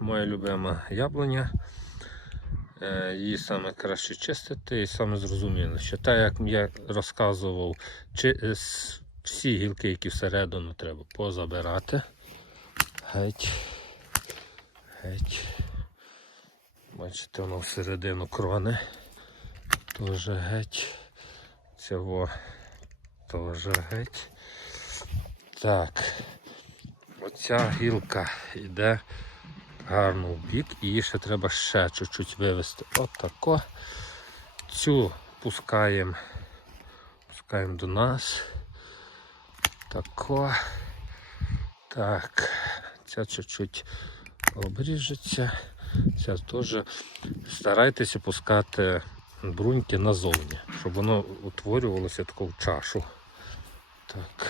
моя любима яблуня. Е, Її саме краще чистити і саме зрозуміло, що так як я розказував, чи, е, всі гілки, які всередину треба позабирати. Геть. Геть. Бачите, воно всередину крони. Теж геть. Цього теж геть. Так. Оця гілка йде гарно в бік і її ще треба ще чуть-чуть вивести. Отако. Цю пускаємо пускаємо до нас. Тако. Так. Ця чуть-чуть обріжеться. Ця теж старайтеся пускати бруньки назовні, щоб воно утворювалося таку чашу. Так.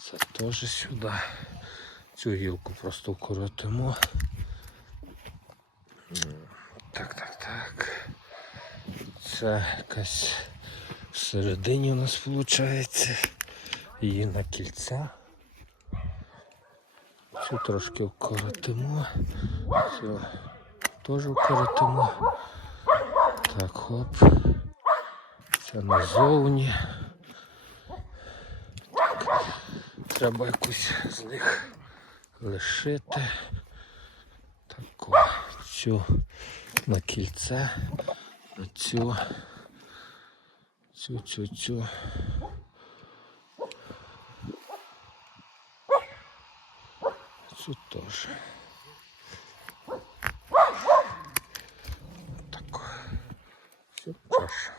Це теж сюди. Цю гілку просто вкоротимо. Так, так, так. Це якась всередині у нас виходить. Її на кільця. Цю трошки вкоротимо. Цю теж вкоротимо. Так, хоп. Це назовні. Треба якусь з них лишити таку цю на кільце, цю, цю, цю, цю. Цю теж. Так. Все теж.